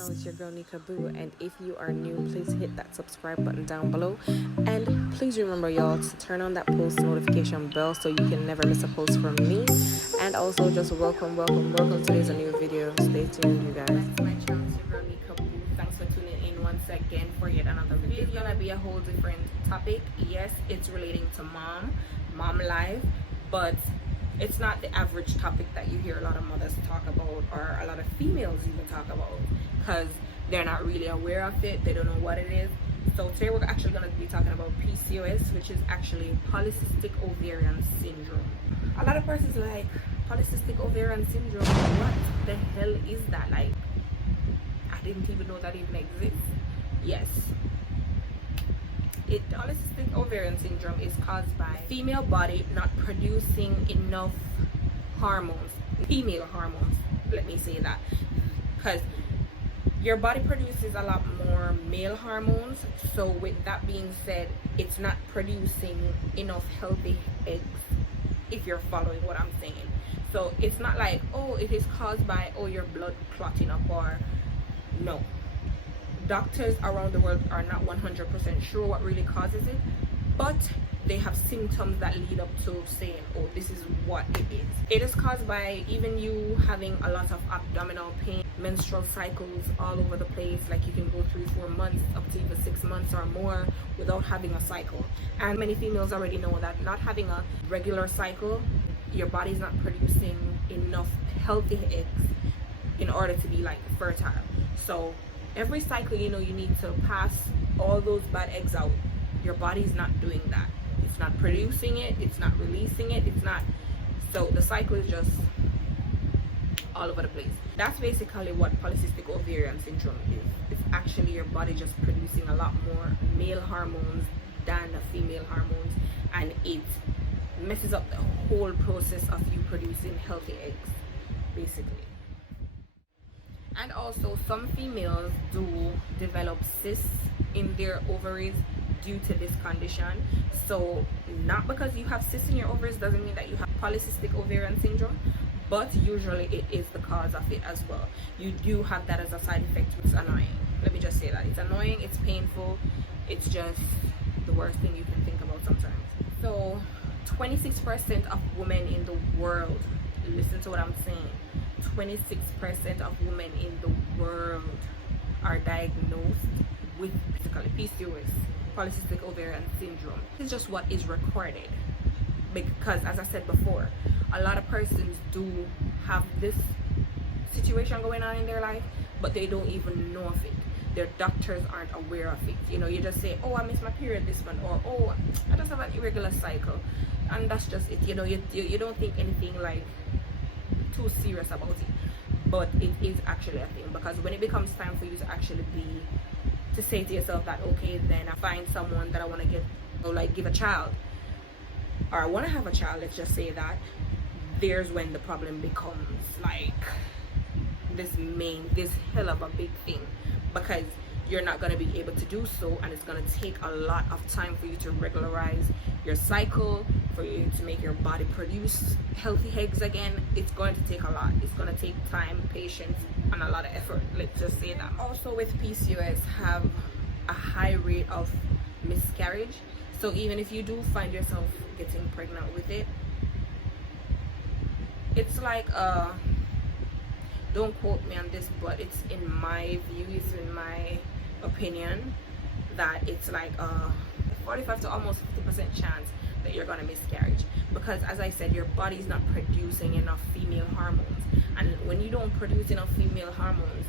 channel. It's your girl Nikaboo, and if you are new, please hit that subscribe button down below, and please remember, y'all, to turn on that post notification bell so you can never miss a post from me. And also just welcome to today's a new video. Stay tuned, you guys. Back to my channel. It's your girl Nikaboo. Thanks for tuning in once again for yet another video. It's gonna be a whole different topic. Yes, it's relating to mom life, but it's not the average topic that you hear a lot of mothers talk about, or a lot of females even talk about, because they're not really aware of it. They don't know what it is. So today we're actually going to be talking about PCOS, which is actually polycystic ovarian syndrome. A lot of persons are like, polycystic ovarian syndrome, what the hell is that? Like, I didn't even know that even exists. Yes, polycystic ovarian syndrome is caused by female body not producing enough hormones, female hormones, let me say that, because your body produces a lot more male hormones. So with that being said, it's not producing enough healthy eggs, if you're following what I'm saying. So it's not like, oh, it is caused by, oh, your blood clotting up, or no. Doctors around the world are not 100% sure what really causes it, but they have symptoms that lead up to saying, oh, this is what it is. It is caused by even you having a lot of abdominal pain, menstrual cycles all over the place. Like you can go 3-4 months, up to even 6 months or more without having a cycle. And many females already know that not having a regular cycle, your body's not producing enough healthy eggs in order to be like fertile. So every cycle, you know, you need to pass all those bad eggs out. Your body's not doing that. It's not producing it, it's not releasing it, it's not. So the cycle is just all over the place. That's basically what polycystic ovarian syndrome is. It's actually your body just producing a lot more male hormones than female hormones, and it messes up the whole process of you producing healthy eggs, basically. And also, some females do develop cysts in their ovaries due to this condition. So not because you have cysts in your ovaries doesn't mean that you have polycystic ovarian syndrome, but usually it is the cause of it as well. You do have that as a side effect, which is annoying. Let me just say that. It's annoying, it's painful, it's just the worst thing you can think about sometimes. So 26% of women in the world, listen to what I'm saying, 26% of women in the world are diagnosed with PCOS, polycystic ovarian syndrome. It's just what is recorded, because as I said before, a lot of persons do have this situation going on in their life, but they don't even know of it. Their doctors aren't aware of it. You know, you just say, oh, I missed my period this month, or oh, I just have an irregular cycle, and that's just it. You know, you don't think anything like too serious about it, but it is actually a thing. Because when it becomes time for you to actually to say to yourself that, okay, then I find someone that I want to give a child, or I want to have a child, let's just say that, there's when the problem becomes like this hell of a big thing, because you're not going to be able to do so, and it's going to take a lot of time for you to regularize your cycle, for you to make your body produce healthy eggs again. It's going to take a lot. It's going to take time, patience, and a lot of effort, let's just say that. Also with PCOS, have a high rate of miscarriage. So even if you do find yourself getting pregnant with it, it's like don't quote me on this, but it's in my view, it's in my opinion, that it's like a 45 to almost 50% chance that you're gonna miscarriage, because as I said, your body's not producing enough female hormones, and when you don't produce enough female hormones,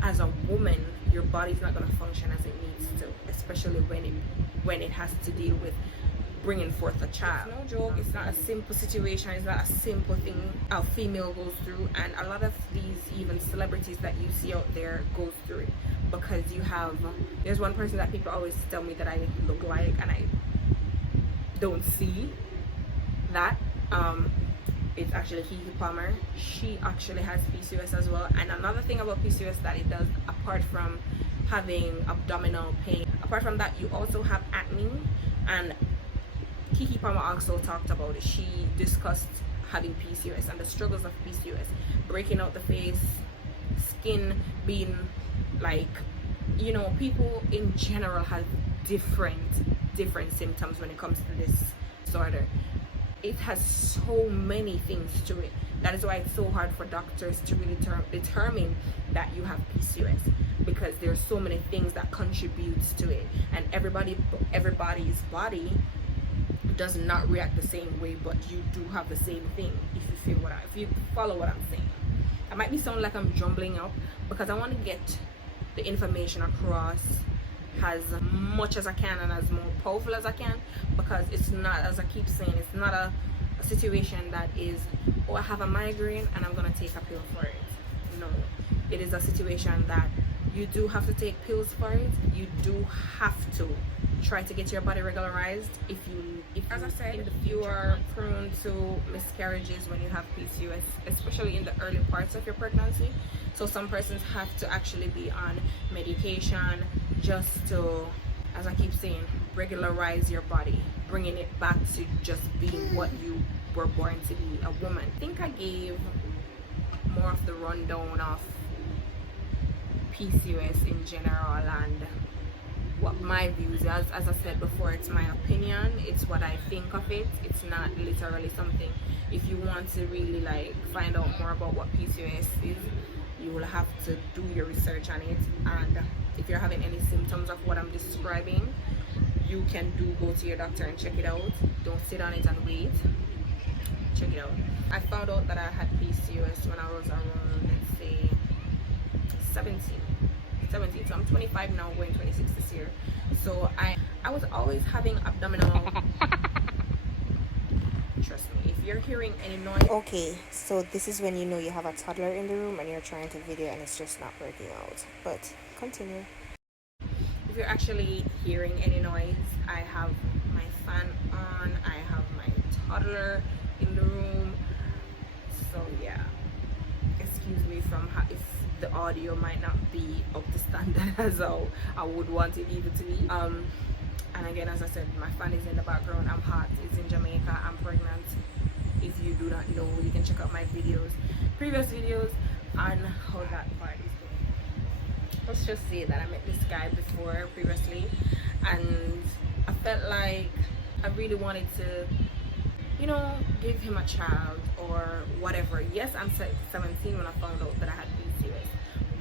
as a woman, your body's not gonna function as it needs to, especially when it has to deal with bringing forth a child. It's no joke. It's not a simple situation. It's not a simple thing a female goes through, and a lot of these even celebrities that you see out there goes through it, because there's one person that people always tell me that I look like, and I don't see that. It's actually Nika Palmer. She actually has PCOS as well. And another thing about PCOS that it does, apart from having abdominal pain, apart from that, you also have acne. And Nika Palmer also talked about it. She discussed having PCOS and the struggles of PCOS, breaking out the face, skin being Like, you know, people in general have different symptoms when it comes to this disorder. It has so many things to it. That is why it's so hard for doctors to really determine that you have PCOS, because there's so many things that contributes to it, and everybody's body does not react the same way, but you do have the same thing. If you follow what I'm saying. I might be sounding like I'm jumbling up, because I want to get the information across as much as I can and as more powerful as I can, because it's not, as I keep saying, it's not a situation that is, oh, I have a migraine and I'm gonna take a pill for it. No, it is a situation that you do have to take pills for it. You do have to try to get your body regularized. If as I said, you are prone to miscarriages when you have PCOS, especially in the early parts of your pregnancy. So some persons have to actually be on medication just to, as I keep saying, regularize your body, bringing it back to just being what you were born to be, a woman. I think I gave more of the rundown of PCOS in general and what my views are. As I said before, it's my opinion, it's what I think of it. It's not literally something. If you want to really like find out more about what PCOS is, you will have to do your research on it. And if you're having any symptoms of what I'm describing, you can go to your doctor and check it out. Don't sit on it and wait. Check it out. I found out that I had PCOS when I was around, let's say, 17. So I'm 25 now, going 26 this year. So I was always having abdominal trust me, if you're hearing any noise. Okay, so this is when you know you have a toddler in the room and you're trying to video and it's just not working out. But continue. If you're actually hearing any noise, I have my fan on, I have my toddler in the room. So yeah, excuse me from if the audio might not be up to standard as how I would want it even to be. And again, as I said, my fan is in the background. I'm hot. It's in Jamaica. I'm pregnant. If you do not know, you can check out my previous videos on how that part is going. Let's just say that I met this guy before previously, and I felt like I really wanted to, you know, give him a child or whatever. Yes, I'm 17 when I found out that I had PCOS,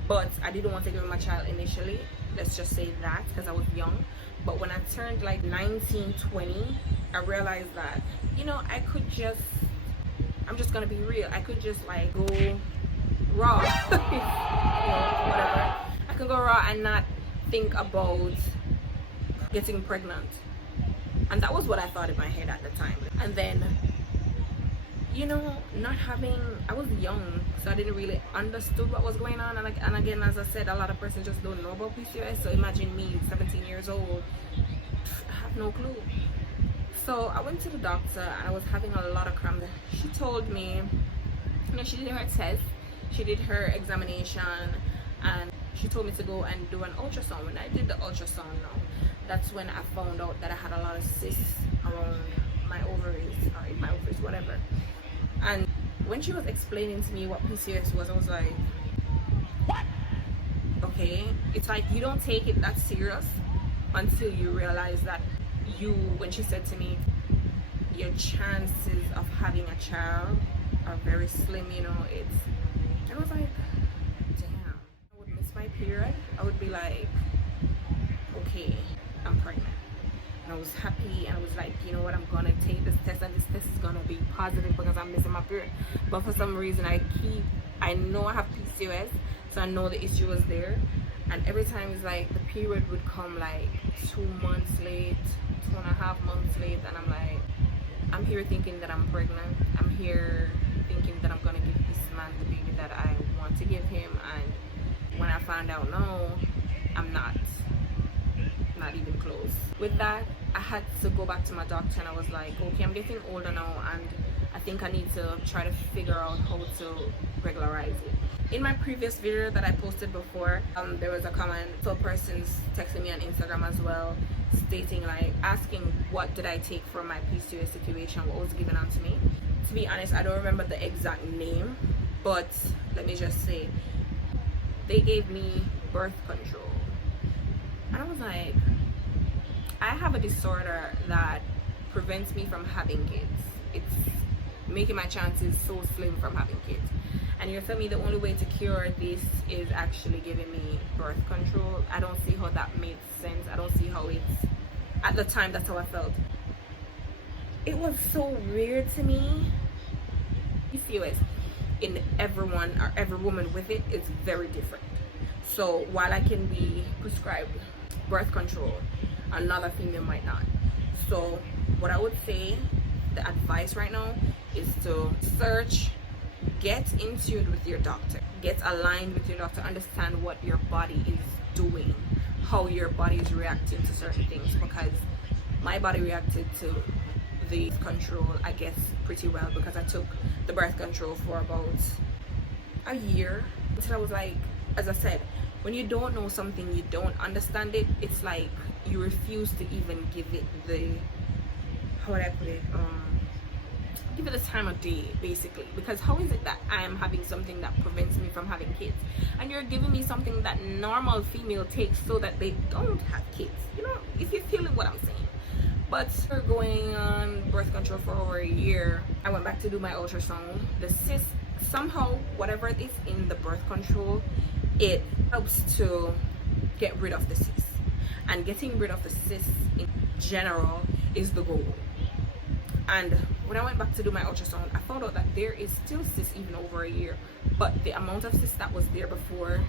but I didn't want to give him a child initially. Let's just say that, because I was young. But when I turned like 19, 20, I realized that, you know, I'm just gonna be real. I could just like go raw, you know, whatever. I could go raw and not think about getting pregnant. And that was what I thought in my head at the time. And then, you know, I was young, so I didn't really understood what was going on. And again, as I said, a lot of persons just don't know about PCOS. So imagine me, 17 years old, I have no clue. So I went to the doctor and I was having a lot of cramps. She told me, you know, she did her test, she did her examination, and she told me to go and do an ultrasound. When I did the ultrasound now, that's when I found out that I had a lot of cysts around my ovaries, or in my ovaries, whatever. And when she was explaining to me what PCOS was, I was like, what? Okay, it's like you don't take it that serious until you realize that when she said to me, your chances of having a child are very slim, you know, and I was like, damn. I would miss my period. I would be like, okay, I'm pregnant. And I was happy, and I was like, you know what, I'm gonna take this test, and this test is gonna be positive because I'm missing my period. But for some reason, I know I have PCOS, so I know the issue was there. And every time it's like the period would come like 2 months late, 2.5 months late, and I'm like, I'm here thinking that I'm pregnant. I'm here thinking that I'm gonna give this man the baby that I want to give him, and when I found out, no, I'm not even close. With that, I had to go back to my doctor, and I was like, okay, I'm getting older now, and I think I need to try to figure out how to regularize it. In my previous video that I posted before, there was a comment, so persons texting me on Instagram as well, stating like, asking what did I take for my PCOS situation, what was given onto me. To be honest, I don't remember the exact name, but let me just say, they gave me birth control. And I was like, I have a disorder that prevents me from having kids. It's making my chances so slim from having kids. And you're telling me the only way to cure this is actually giving me birth control? I don't see how that makes sense. I don't see how it's, at the time, that's how I felt. It was so weird to me. PCOS in everyone or every woman with it is very different. So while I can be prescribed birth control, another female might not. So what I would say, the advice right now is to search, get in tune with your doctor, get aligned with your doctor, understand what your body is doing, how your body is reacting to certain things, because my body reacted to the control, I guess, pretty well, because I took the birth control for about a year until I was like, as I said, when you don't know something, you don't understand it, it's like you refuse to even give it the, how would I put it, give it the time of day, basically. Because how is it that I am having something that prevents me from having kids, and you're giving me something that normal female takes so that they don't have kids? You know, if you're feeling what I'm saying. But for going on birth control for over a year, I went back to do my ultrasound. The cyst, somehow, whatever it is in the birth control, it helps to get rid of the cyst. And getting rid of the cyst in general is the goal. And when I went back to do my ultrasound, I found out that there is still cyst even over a year, but the amount of cyst that was there before,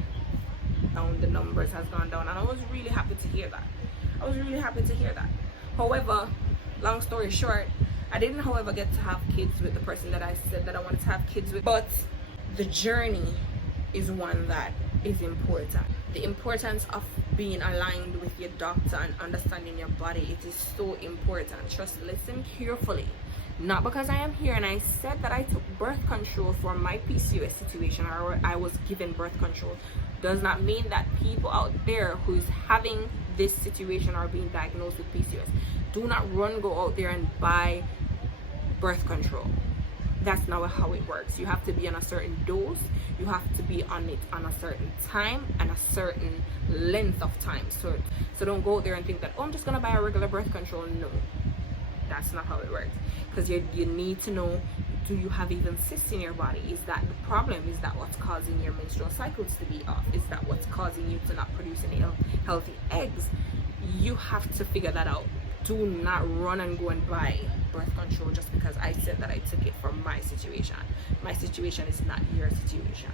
the numbers has gone down, and I was really happy to hear that. However, long story short, I didn't, however, get to have kids with the person that I said that I wanted to have kids with. But the journey is one that is important. The importance of being aligned with your doctor and understanding your body, it is so important. Just listen carefully. Not because I am here and I said that I took birth control for my PCOS situation, or I was given birth control, does not mean that people out there who's having this situation or being diagnosed with PCOS, do not go out there and buy birth control. That's not how it works. You have to be on a certain dose, you have to be on it on a certain time and a certain length of time. So don't go out there and think that, oh, I'm just gonna buy a regular birth control. No, that's not how it works. Because you need to know, do you have even cysts in your body? Is that the problem? Is that what's causing your menstrual cycles to be off? Is that what's causing you to not produce any healthy eggs? You have to figure that out. Do not run and go and buy birth control just because I said that I took it for my situation. My situation is not your situation.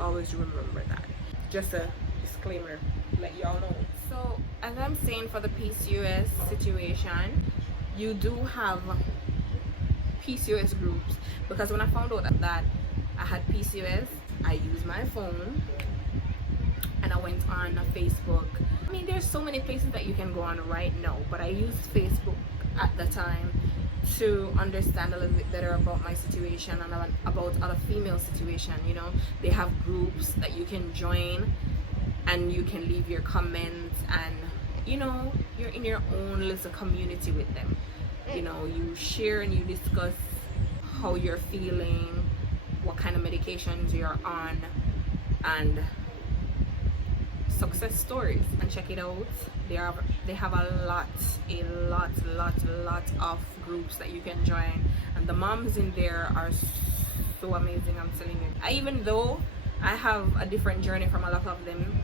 Always remember that. Just a disclaimer, let y'all know. So as I'm saying, for the PCOS situation, you do have PCOS groups, because when I found out that I had PCOS, I used my phone and I went on Facebook. I mean, there's so many places that you can go on right now, but I used Facebook at the time to understand a little bit better about my situation and about other female situation. You know, they have groups that you can join and you can leave your comments, and you know, you're in your own little community with them. You know, you share and you discuss how you're feeling, what kind of medications you're on, and success stories. And check it out. They have a lot of groups that you can join, and the moms in there are so amazing. I'm telling you. Even though I have a different journey from a lot of them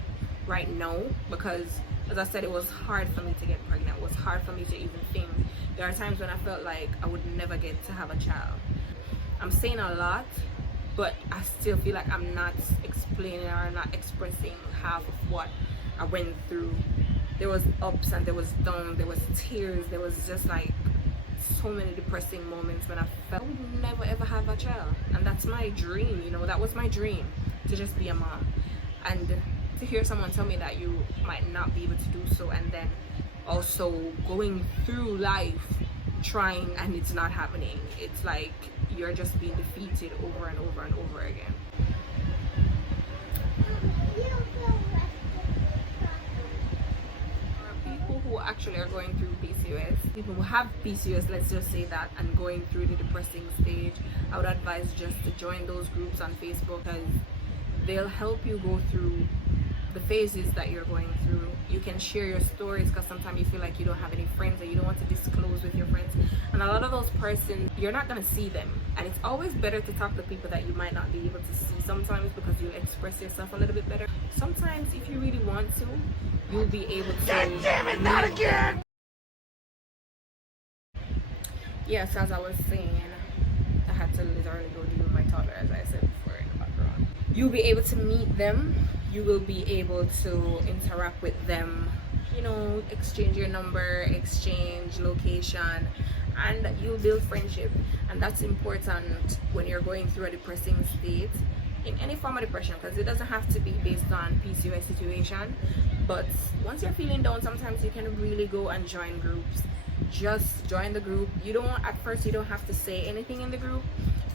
right now, because as I said, it was hard for me to get pregnant. It was hard for me to even think. There are times when I felt like I would never get to have a child. I'm saying a lot, but I still feel like I'm not explaining or not expressing half of what I went through. There was ups and there was downs, there was tears, there was just like so many depressing moments when I felt I would never ever have a child. And that's my dream, you know, that was my dream, to just be a mom. And to hear someone tell me that you might not be able to do so, and then also going through life trying and it's not happening, it's like you're just being defeated over and over and over again. People who actually are going through PCOS, people who have PCOS, let's just say that, and going through the depressing stage, I would advise just to join those groups on Facebook, because they'll help you go through the phases that you're going through. You can share your stories, because sometimes you feel like you don't have any friends, or you don't want to disclose with your friends, and a lot of those persons, you're not going to see them, and it's always better to talk to people that you might not be able to see sometimes, because you'll express yourself a little bit better. Sometimes if you really want to, you'll be able to. God damn it, not again! Yes, as I was saying, I had to literally go deal with my toddler, as I said before in the background. You'll be able to meet them, you will be able to interact with them, you know, exchange your number, exchange location, and you'll build friendship. And that's important when you're going through a depressing state, in any form of depression, because it doesn't have to be based on PCOS situation. But once you're feeling down, sometimes you can really go and join groups. Just join the group. You don't, at first you don't have to say anything in the group,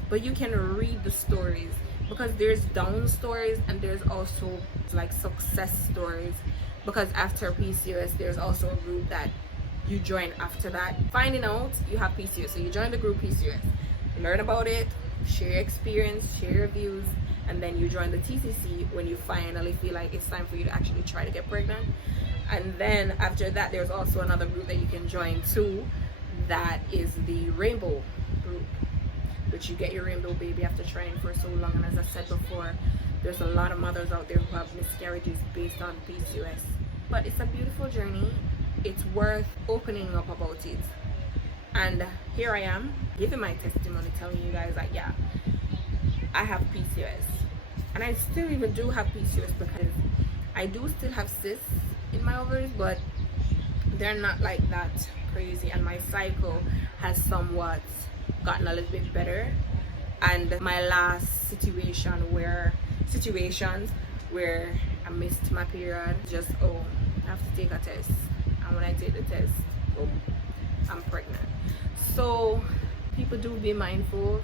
but you can read the stories, because there's down stories and there's also like success stories. Because after PCOS, there's also a group that you join after that, finding out you have PCOS. So you join the group PCOS, learn about it, share your experience, share your views, and then you join the TCC when you finally feel like it's time for you to actually try to get pregnant. And then after that, there's also another group that you can join too, that is the rainbow group, which you get your rainbow baby after trying for so long. And as I said before, there's a lot of mothers out there who have miscarriages based on PCOS. But it's a beautiful journey. It's worth opening up about it. And here I am giving my testimony, telling you guys that yeah, I have PCOS, and I still even do have PCOS, because I do still have cysts in my ovaries, but they're not like that crazy, and my cycle has somewhat gotten a little bit better. And my last situations where I missed my period, just I have to take a test, and when I take the test, I'm pregnant. So people, do be mindful.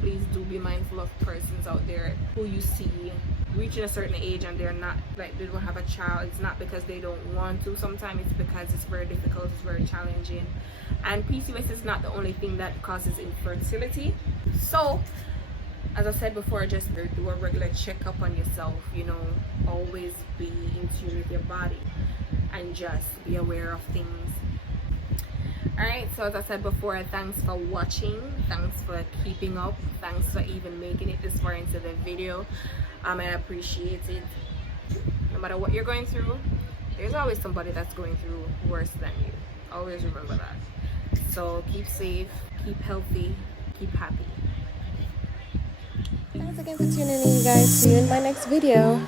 Please do be mindful of persons out there who you see reaching a certain age and they're not, like, they don't have a child. It's not because they don't want to. Sometimes it's because it's very difficult, it's very challenging. And PCOS is not the only thing that causes infertility. So as I said before, just do a regular checkup on yourself, you know, always be in tune with your body and just be aware of things. Alright, so as I said before, thanks for watching, thanks for keeping up, thanks for even making it this far into the video. I appreciate it. No matter what you're going through, there's always somebody that's going through worse than you. Always remember that. So keep safe, keep healthy, keep happy. Thanks again for tuning in, you guys. See you in my next video.